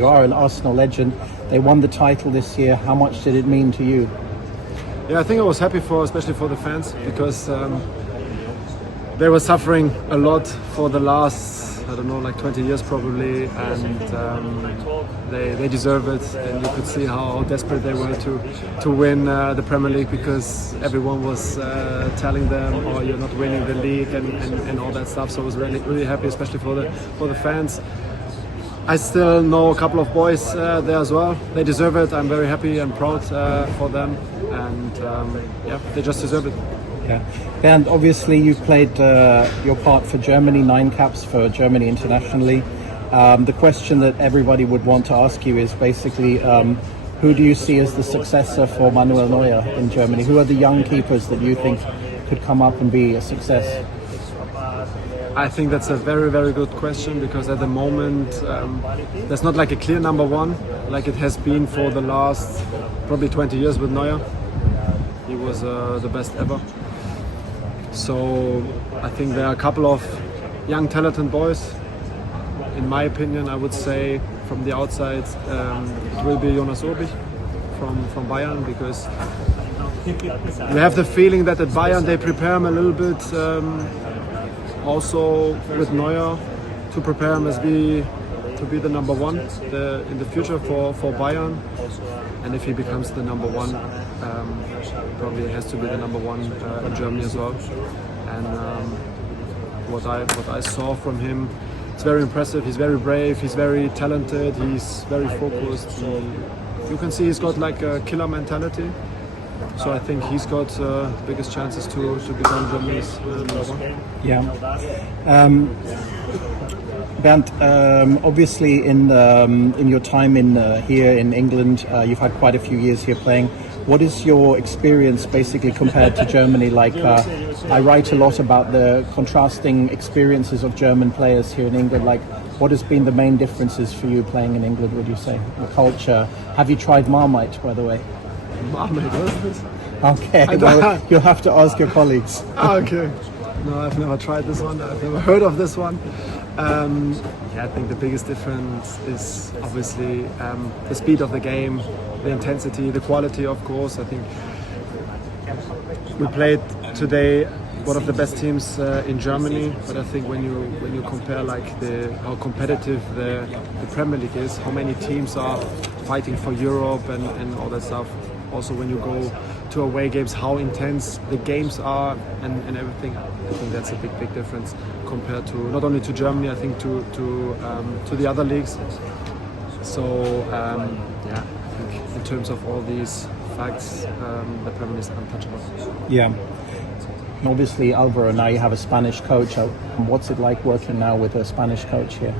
You are an Arsenal legend. They won the title this year. How much did it mean to you? Yeah, I think I was happy especially for the fans, because they were suffering a lot for the last, I don't know, like 20 years probably, and they deserve it. And you could see how desperate they were to win the Premier League, because everyone was telling them, "Oh, you're not winning the league," and all that stuff. So I was really happy, especially for the fans. I still know a couple of boys there as well. They deserve it. I'm very happy and proud for them, and yeah, they just deserve it. Yeah. Bernd, obviously you've played your part for Germany, 9 caps for Germany internationally. The question that everybody would want to ask you is basically, who do you see as the successor for Manuel Neuer in Germany? Who are the young keepers that you think could come up and be a success? I think that's a very good question, because at the moment there's not like a clear number one like it has been for the last probably 20 years with Neuer. He was the best ever. So I think there are a couple of young talented boys. In my opinion, I would say from the outside it will be Jonas Obich from Bayern, because you have the feeling that at Bayern they prepare him a little bit also with Neuer to prepare him to be the number one in the future for Bayern. And if he becomes the number one, probably has to be the number one in Germany as well. And what I saw from him, it's very impressive. He's very brave, he's very talented, he's very focused. You can see he's got like a killer mentality. So I think he's got the biggest chances to become Germany's number one. Yeah. Bernd, obviously in your time here in England, you've had quite a few years here playing. What is your experience basically compared to Germany? Like, I write a lot about the contrasting experiences of German players here in England. Like, what has been the main differences for you playing in England, would you say? The culture. Have you tried Marmite, by the way? Marmite, what is it? Okay, well, you'll have to ask your colleagues. Okay. No, I've never tried this one. I've never heard of this one. Yeah, I think the biggest difference is obviously the speed of the game, the intensity, the quality, of course. I think we played today one of the best teams in Germany, but I think when you compare like how competitive the Premier League is, how many teams are fighting for Europe and all that stuff. Also, when you go to away games, how intense the games are and everything. I think that's a big difference compared to not only to Germany, I think to the other leagues. So yeah, I think in terms of all these facts, the Premier League is untouchable. Yeah. Obviously, Alvaro, now you have a Spanish coach. What's it like working now with a Spanish coach here?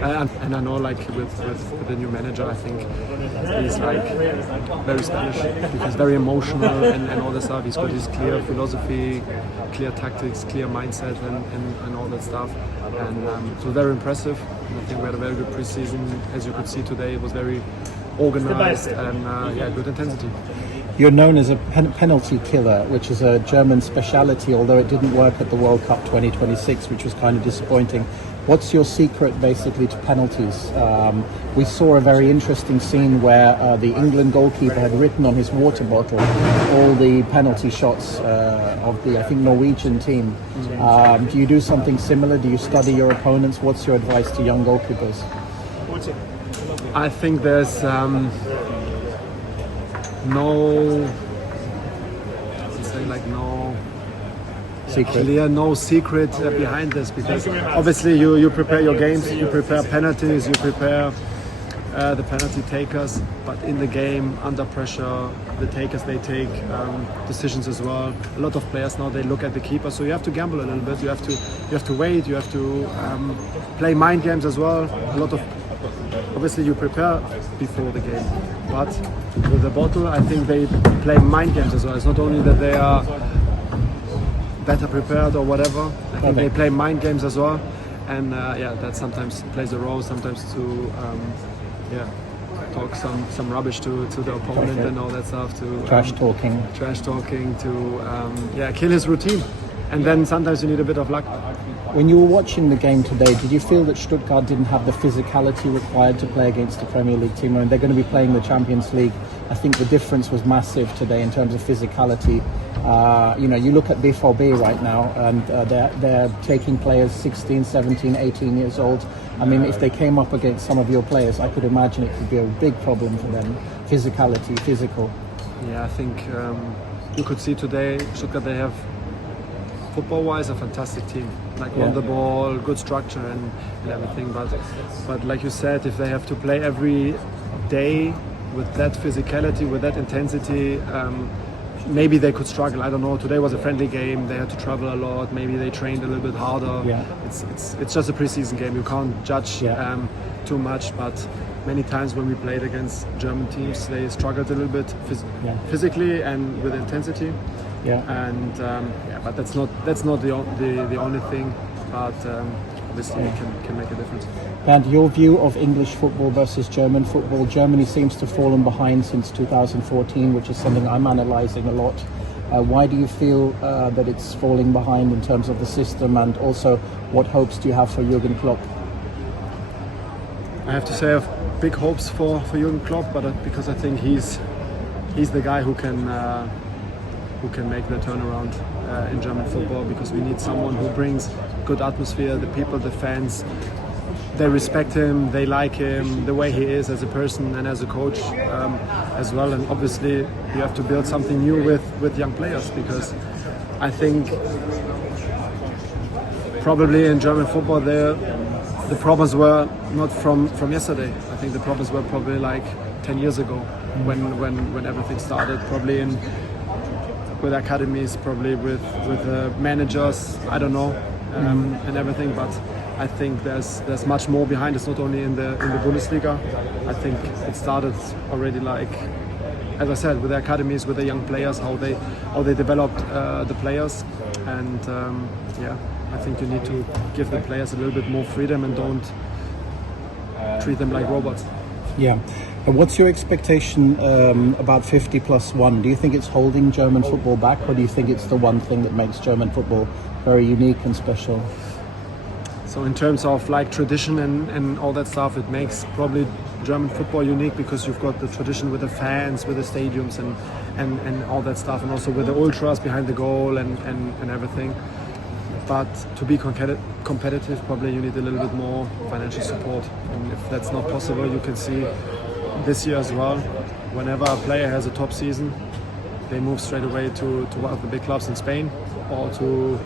And I know, like with the new manager, I think he's like very Spanish, because very emotional and all that stuff. He's got his clear philosophy, clear tactics, clear mindset, and all that stuff. And so very impressive. I think we had a very good preseason. As you could see today, it was very organized and yeah, good intensity. You're known as a penalty killer, which is a German speciality, although it didn't work at the World Cup 2026, which was kind of disappointing. What's your secret, basically, to penalties? We saw a very interesting scene where the England goalkeeper had written on his water bottle all the penalty shots of the, I think, Norwegian team. Do you do something similar? Do you study your opponents? What's your advice to young goalkeepers? I think there's no secret behind this, because obviously you prepare your games, you prepare penalties, you prepare the penalty takers, but in the game, under pressure, the takers, they take decisions as well. A lot of players now, they look at the keeper, so you have to gamble a little bit. You have to wait, you have to play mind games as well. A lot of, obviously you prepare before the game, but with the bottle, I think they play mind games as well. It's not only that they are better prepared or whatever. I think they play mind games as well, and yeah, that sometimes plays a role. Sometimes to yeah, talk some rubbish to the opponent and all that stuff. To trash talking. To yeah, kill his routine. and then sometimes you need a bit of luck. When you were watching the game today, did you feel that Stuttgart didn't have the physicality required to play against the Premier League team? I mean, they're going to be playing the Champions League. I think the difference was massive today in terms of physicality. You look at BVB right now, and they're taking players 16, 17, 18 years old. I mean, if they came up against some of your players, I could imagine it could be a big problem for them. Physicality, physical. Yeah, I think you could see today Stuttgart, they have football-wise a fantastic team. Like on the ball, good structure and everything. But like you said, if they have to play every day with that physicality, with that intensity, maybe they could struggle. I don't know. Today was a friendly game. They had to travel a lot. Maybe they trained a little bit harder. Yeah. It's just a pre-season game. You can't judge too much. But many times when we played against German teams, they struggled a little bit physically and with intensity. Yeah. And but that's not the only thing. But obviously it can make a difference. And your view of English football versus German football. Germany seems to have fallen behind since 2014, which is something I'm analysing a lot. Why do you feel that it's falling behind in terms of the system, and also what hopes do you have for Jurgen Klopp? I have to say I have big hopes for Jurgen Klopp, but because I think he's the guy who can make the turnaround in German football, because we need someone who brings good atmosphere. The people, the fans, they respect him, they like him, the way he is as a person and as a coach as well. And obviously you have to build something new with young players, because I think probably in German football the problems were not from yesterday. I think the problems were probably like 10 years ago when everything started, probably with academies, probably with managers, I don't know, and everything. But I think there's much more behind. It's not only in the Bundesliga. I think it started already, like as I said, with the academies, with the young players, how they developed the players, and I think you need to give the players a little bit more freedom and don't treat them like robots. Yeah. And what's your expectation about 50+1? Do you think it's holding German football back, or do you think it's the one thing that makes German football very unique and special? So in terms of like tradition and all that stuff, it makes probably German football unique, because you've got the tradition with the fans, with the stadiums and all that stuff, and also with the ultras behind the goal and everything. But to be competitive, probably you need a little bit more financial support. And if that's not possible, you can see this year as well, whenever a player has a top season, they move straight away to one of the big clubs in Spain, or to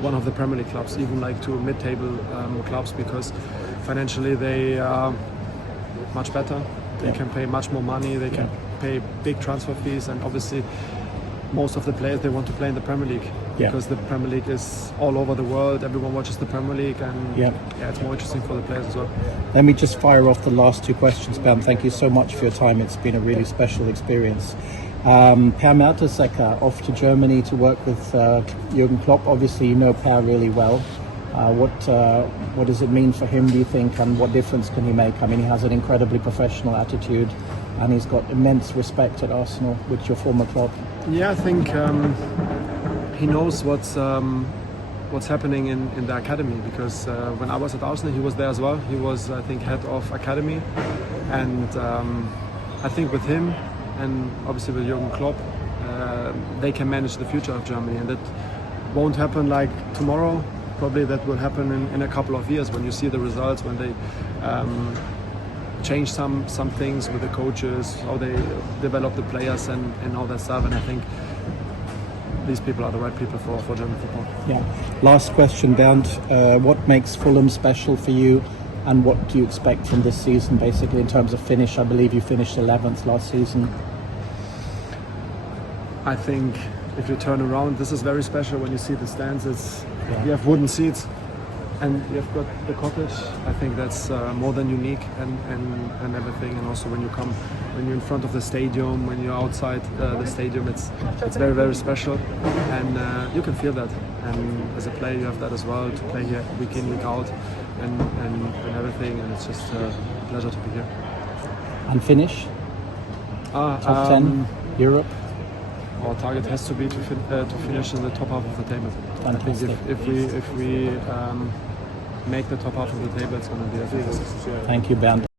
one of the Premier League clubs, even like to mid-table clubs, because financially they are much better. They can pay much more money, they can pay big transfer fees, and obviously most of the players, they want to play in the Premier League, because the Premier League is all over the world. Everyone watches the Premier League, and it's more interesting for the players as well. Let me just fire off the last two questions, Bernd. Thank you so much for your time. It's been a really special experience. Per Mertesacker off to Germany to work with Jurgen Klopp. Obviously, you know Per really well. What does it mean for him, do you think, and what difference can he make? I mean, he has an incredibly professional attitude, and he's got immense respect at Arsenal, which is your former club. Yeah, I think he knows what's happening in the academy, because when I was at Arsenal, he was there as well. He was, I think, head of academy, and I think with him and obviously with Jurgen Klopp, they can manage the future of Germany, and that won't happen like tomorrow. Probably that will happen in a couple of years, when you see the results, when they change some things with the coaches, how they develop the players and all that stuff. And I think these people are the right people for German football. Yeah. Last question, Bernd. What makes Fulham special for you, and what do you expect from this season, basically, in terms of finish? I believe you finished 11th last season. I think if you turn around, this is very special when you see the stands. You have wooden seats, and you've got the Cottage. I think that's more than unique, and everything. And also when you're in front of the stadium, when you're outside the stadium, it's very, very special, and you can feel that. And as a player, you have that as well, to play here week in, week out, and everything. And it's just a pleasure to be here. And finish? Top 10, Europe? Our target has to be to finish in the top half of the table. I think Fantastic. if we make the top half of the table, it's going to be a fantastic. Thank you, Bernd.